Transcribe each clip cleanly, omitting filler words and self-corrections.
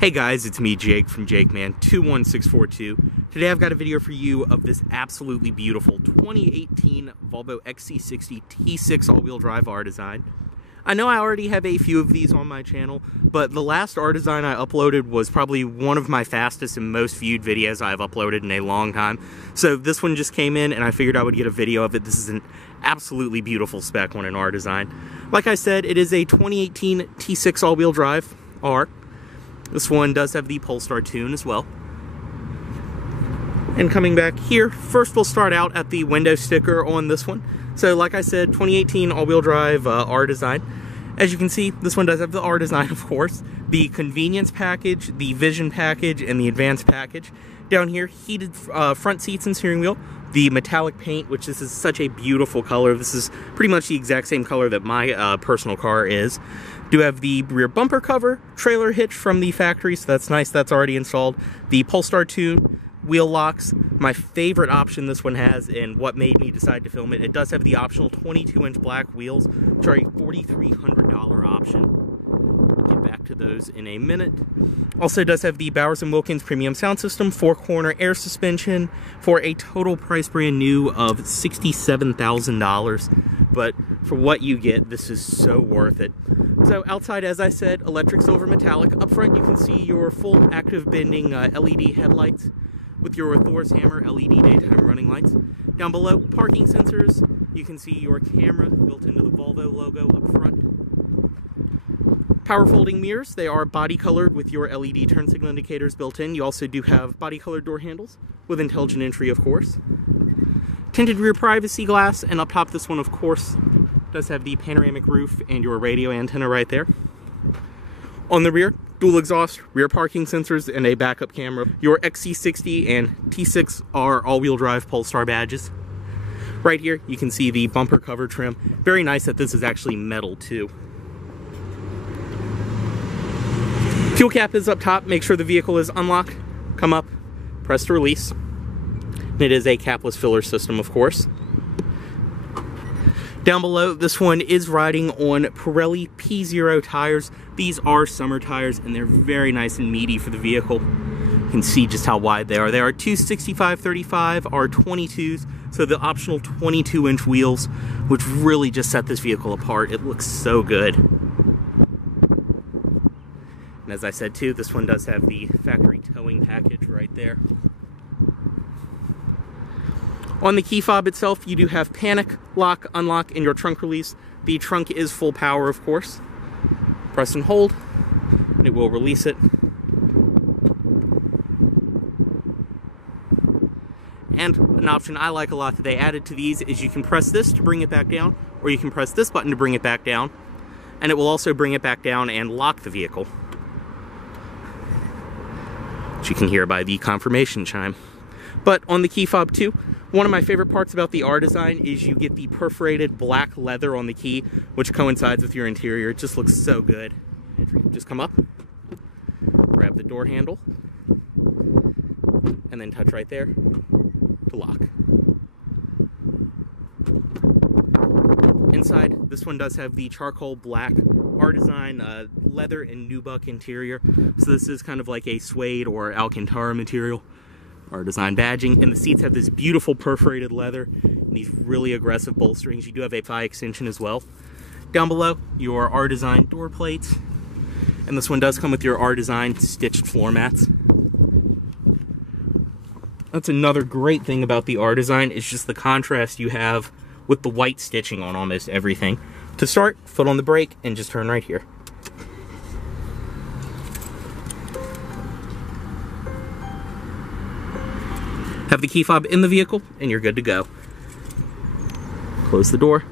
Hey guys, it's me Jake from JakeMan21642. Today I've got a video for you of this absolutely beautiful 2018 Volvo XC60 T6 all-wheel drive R design. I know I already have a few of these on my channel, but the last R design I uploaded was probably one of my fastest and most viewed videos I've uploaded in a long time. So this one just came in and I figured I would get a video of it. This is an absolutely beautiful spec on an R design. Like I said, it is a 2018 T6 all-wheel drive R. This one does have the Polestar tune as well. And coming back here, first we'll start out at the window sticker on this one. So like I said, 2018 all-wheel drive R design. As you can see, this one does have the R design, of course, the convenience package, the vision package, and the advanced package. Down here, heated front seats and steering wheel, the metallic paint, which this is such a beautiful color. This is pretty much the exact same color that my personal car is. Do have the rear bumper cover, trailer hitch from the factory, so that's nice, that's already installed. The Polestar tune, wheel locks. My favorite option this one has, and what made me decide to film it, it does have the optional 22-inch black wheels, which are a $4,300 option. We'll get back to those in a minute. Also does have the Bowers & Wilkins premium sound system, 4-corner air suspension, for a total price brand new of $67,000. But for what you get, this is so worth it. So outside, as I said, electric silver metallic. Up front, you can see your full active bending LED headlights with your Thor's Hammer LED daytime running lights. Down below, parking sensors. You can see your camera built into the Volvo logo up front. Power folding mirrors. They are body colored with your LED turn signal indicators built in. You also do have body colored door handles with intelligent entry, of course. Tinted rear privacy glass, and up top this one, of course, does have the panoramic roof and your radio antenna right there. On the rear, dual exhaust, rear parking sensors, and a backup camera. Your XC60 and T6R all-wheel drive Polestar badges. Right here, you can see the bumper cover trim. Very nice that this is actually metal, too. Fuel cap is up top. Make sure the vehicle is unlocked. Come up, press to release. It is a capless filler system, of course. Down below, this one is riding on Pirelli P0 tires. These are summer tires, and they're very nice and meaty for the vehicle. You can see just how wide they are. They are 265/35 R22s, so the optional 22-inch wheels, which really just set this vehicle apart. It looks so good. And as I said too, this one does have the factory towing package right there. On the key fob itself, you do have panic, lock, unlock, and your trunk release. The trunk is full power, of course. Press and hold, and it will release it. And an option I like a lot that they added to these is you can press this to bring it back down, or you can press this button to bring it back down, and it will also bring it back down and lock the vehicle, which you can hear by the confirmation chime. But on the key fob too, one of my favorite parts about the R design is you get the perforated black leather on the key, which coincides with your interior. It just looks so good. Just come up, grab the door handle, and then touch right there to lock. Inside, this one does have the charcoal black R design, leather and nubuck interior. So this is kind of like a suede or Alcantara material. R design badging, and the seats have this beautiful perforated leather and these really aggressive bolsterings. You do have a thigh extension as well. Down below, your R design door plates, and this one does come with your R design stitched floor mats. That's another great thing about the R design, is just the contrast you have with the white stitching on almost everything. To start, foot on the brake and just turn right here. Have the key fob in the vehicle, and you're good to go. Close the door.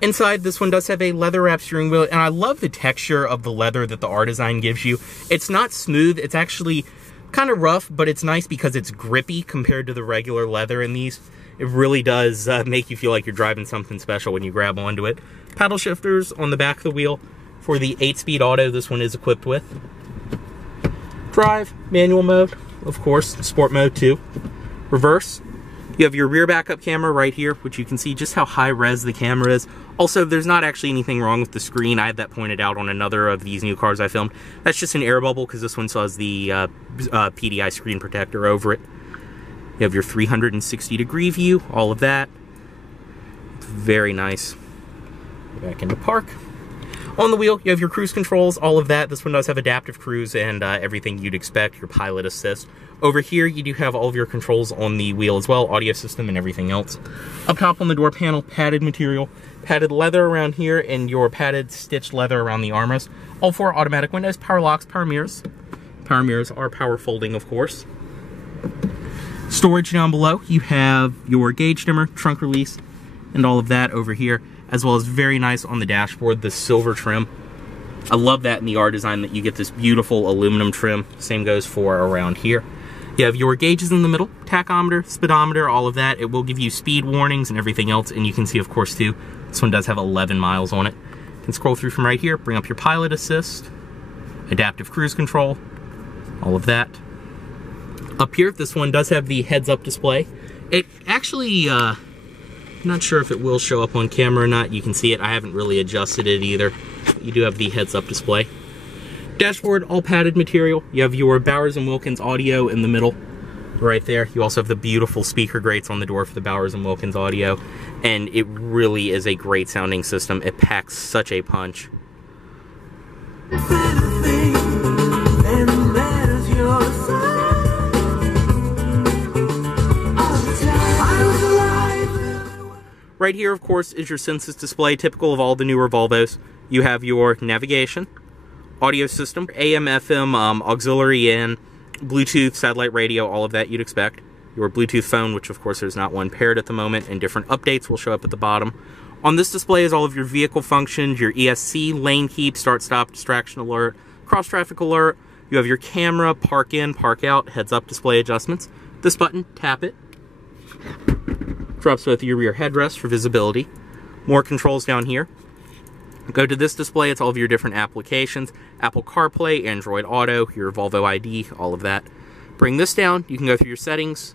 Inside, this one does have a leather-wrapped steering wheel, and I love the texture of the leather that the R design gives you. It's not smooth, it's actually kind of rough, but it's nice because it's grippy compared to the regular leather in these. It really does make you feel like you're driving something special when you grab onto it. Paddle shifters on the back of the wheel for the 8-speed auto this one is equipped with. Drive, manual mode, of course, sport mode too. Reverse, You have your rear backup camera right here, which you can see just how high res the camera is. Also, there's not actually anything wrong with the screen. I had that pointed out on another of these new cars I filmed. That's just an air bubble because this one still has the PDI screen protector over it. You have your 360-degree view, all of that. It's very nice. Back into park. On the wheel, you have your cruise controls, all of that. This one does have adaptive cruise and everything you'd expect, your pilot assist. Over here, you do have all of your controls on the wheel as well, audio system and everything else. Up top on the door panel, padded material, padded leather around here, and your padded stitched leather around the armrest. All 4 automatic windows, power locks, power mirrors. Power mirrors are power folding, of course. Storage down below, you have your gauge dimmer, trunk release, and all of that over here, as well as very nice on the dashboard, the silver trim. I love that in the R design that you get this beautiful aluminum trim. Same goes for around here. You have your gauges in the middle, tachometer, speedometer, all of that. It will give you speed warnings and everything else, and you can see, of course, too, this one does have 11 miles on it. You can scroll through from right here, bring up your pilot assist, adaptive cruise control, all of that. Up here, this one does have the heads-up display. It actually, not sure if it will show up on camera or not. You can see it. I haven't really adjusted it either. You do have the heads-up display. Dashboard, all padded material. You have your Bowers & Wilkins audio in the middle, right there. You also have the beautiful speaker grates on the door for the Bowers & Wilkins audio. And it really is a great sounding system. It packs such a punch. Right here, of course, is your Sensus display, typical of all the newer Volvos. You have your navigation, audio system, AM, FM, auxiliary in, Bluetooth, satellite radio, all of that you'd expect. Your Bluetooth phone, which of course there's not one paired at the moment, and different updates will show up at the bottom. On this display is all of your vehicle functions, your ESC, lane keep, start, stop, distraction alert, cross traffic alert. You have your camera, park in, park out, heads up display adjustments. This button, tap it. Drops both your rear headrest for visibility. More controls down here. Go to this display, it's all of your different applications. Apple CarPlay, Android Auto, your Volvo ID, all of that. Bring this down, you can go through your settings.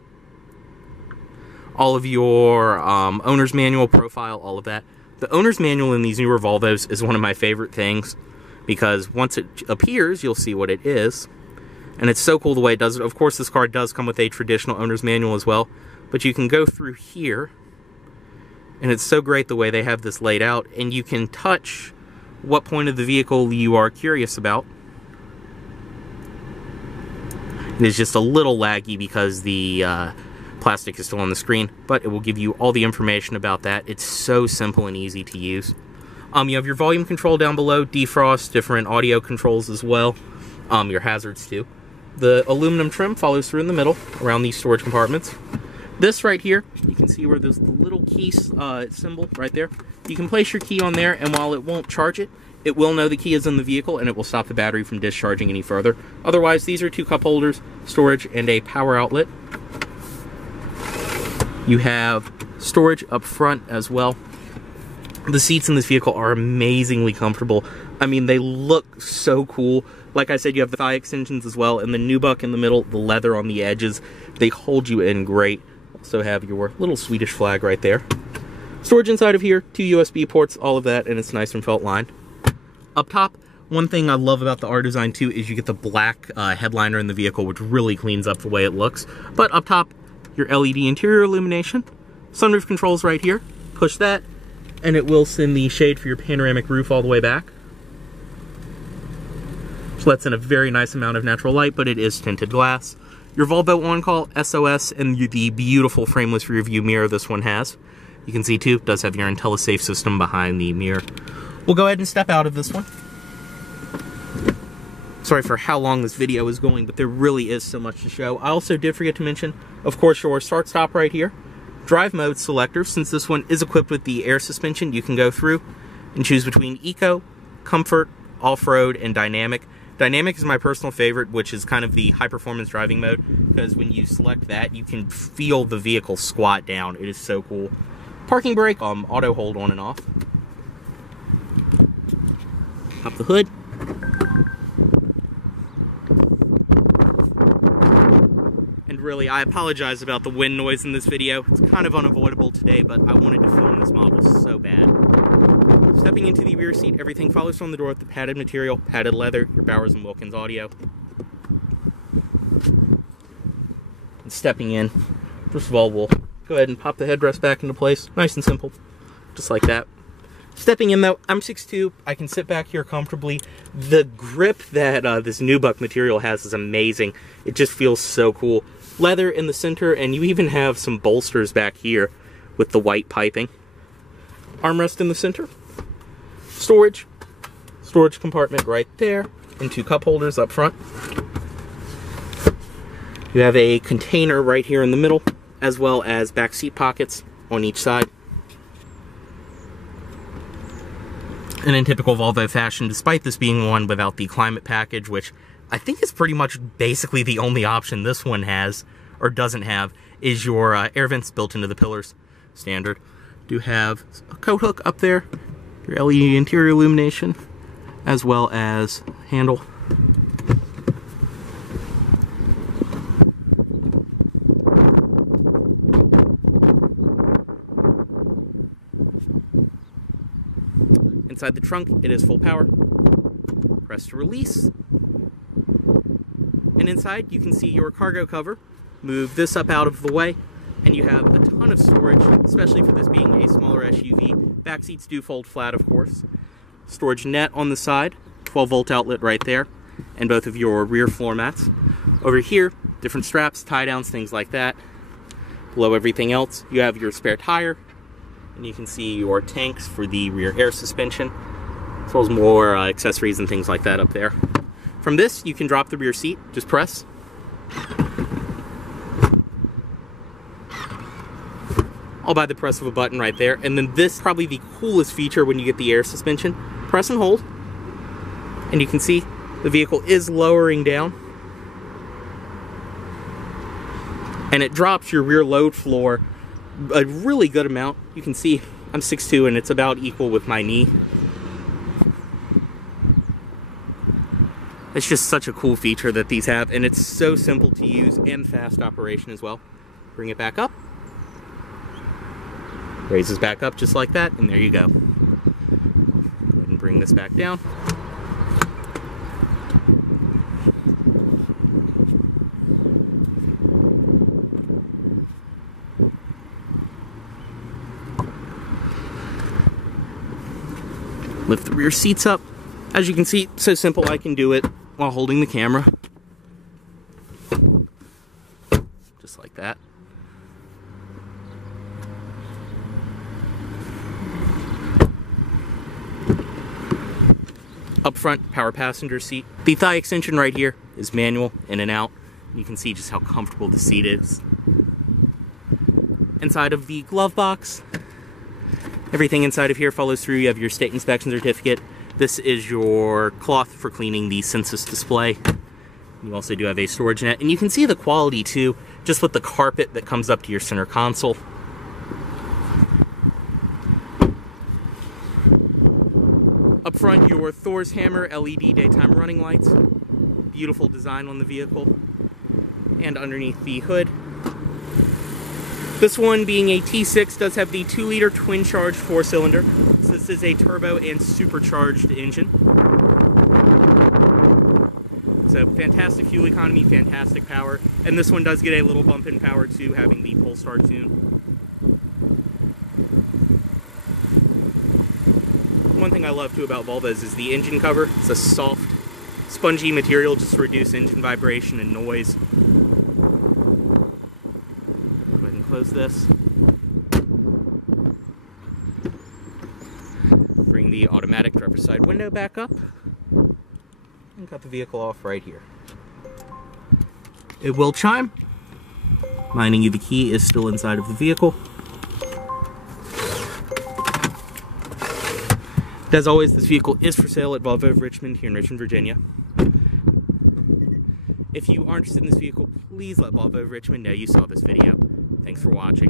All of your owner's manual, profile, all of that. The owner's manual in these newer Volvos is one of my favorite things because once it appears, you'll see what it is. And it's so cool the way it does it. Of course, this car does come with a traditional owner's manual as well. But you can go through here, and it's so great the way they have this laid out, and you can touch what point of the vehicle you are curious about. It is just a little laggy because the plastic is still on the screen, but it will give you all the information about that. It's so simple and easy to use. You have your volume control down below, defrost, different audio controls as well, your hazards too. The aluminum trim follows through in the middle around these storage compartments. This right here, you can see where there's the little key symbol right there. You can place your key on there, and while it won't charge it, it will know the key is in the vehicle, and it will stop the battery from discharging any further. Otherwise, these are 2 cup holders, storage, and a power outlet. You have storage up front as well. The seats in this vehicle are amazingly comfortable. I mean, they look so cool. Like I said, you have the thigh extensions as well, and the nubuck in the middle, the leather on the edges. They hold you in great. Also have your little Swedish flag right there. Storage inside of here, 2 USB ports, all of that, and it's nice and felt lined. Up top, one thing I love about the R design too is you get the black headliner in the vehicle, which really cleans up the way it looks. But up top, your LED interior illumination, sunroof controls right here. Push that, and it will send the shade for your panoramic roof all the way back. Which lets in a very nice amount of natural light, but it is tinted glass. Your Volvo on-call, SOS, and the beautiful frameless rear view mirror this one has. You can see too, it does have your IntelliSafe system behind the mirror. We'll go ahead and step out of this one. Sorry for how long this video is going, but there really is so much to show. I also did forget to mention, of course, your start-stop right here. Drive mode selector, since this one is equipped with the air suspension, you can go through and choose between Eco, Comfort, Off-Road, and Dynamic. Dynamic is my personal favorite, which is kind of the high-performance driving mode, because when you select that, you can feel the vehicle squat down. It is so cool. Parking brake, auto hold on and off. Pop the hood. really, I apologize about the wind noise in this video. It's kind of unavoidable today, but I wanted to film this model so bad. Stepping into the rear seat, everything follows from the door with the padded material, padded leather, your Bowers & Wilkins audio. And stepping in, first of all, we'll go ahead and pop the headrest back into place. Nice and simple, just like that. Stepping in though, I'm 6'2", I can sit back here comfortably. The grip that this nubuck material has is amazing. It just feels so cool. Leather in the center, and you even have some bolsters back here with the white piping. Armrest in the center. Storage compartment right there, and 2 cup holders up front. You have a container right here in the middle, as well as back seat pockets on each side. And in typical Volvo fashion, despite this being one without the climate package, which I think is pretty much basically the only option this one has, or doesn't have, is your air vents built into the pillars. Standard. Do have a coat hook up there, your LED interior illumination, as well as handle. Inside the trunk, it is full power. Press to release. And inside, you can see your cargo cover. Move this up out of the way, and you have a ton of storage, especially for this being a smaller SUV. Back seats do fold flat, of course. Storage net on the side, 12-volt outlet right there, and both of your rear floor mats. Over here, different straps, tie downs, things like that. Below everything else, you have your spare tire, and you can see your tanks for the rear air suspension, as well as more accessories and things like that up there. From this, you can drop the rear seat, just press. All by the press of a button right there. And then this, probably the coolest feature when you get the air suspension. Press and hold, and you can see the vehicle is lowering down. And it drops your rear load floor a really good amount. You can see I'm 6'2", and it's about equal with my knee. It's just such a cool feature that these have, and it's so simple to use and fast operation as well. Bring it back up. Raises back up just like that, and there you go. Go ahead and bring this back down. Lift the rear seats up. As you can see, so simple, I can do it while holding the camera. Just like that. Up front, power passenger seat. The thigh extension right here is manual, in and out. You can see just how comfortable the seat is. Inside of the glove box, everything inside of here follows through. You have your state inspection certificate. This is your cloth for cleaning the census display. You also do have a storage net, and you can see the quality too, just with the carpet that comes up to your center console. Up front, your Thor's Hammer LED daytime running lights. Beautiful design on the vehicle. And underneath the hood, this one, being a T6, does have the 2-liter twin-charged 4-cylinder. So this is a turbo and supercharged engine. So fantastic fuel economy, fantastic power. And this one does get a little bump in power too, having the Polestar tune. One thing I love too about Volvos is the engine cover. It's a soft, spongy material just to reduce engine vibration and noise. Close this. Bring the automatic driver's side window back up and cut the vehicle off right here. It will chime, reminding you the key is still inside of the vehicle. As always, this vehicle is for sale at Volvo of Richmond here in Richmond, Virginia. If you are interested in this vehicle, please let Volvo of Richmond know you saw this video. Thanks for watching.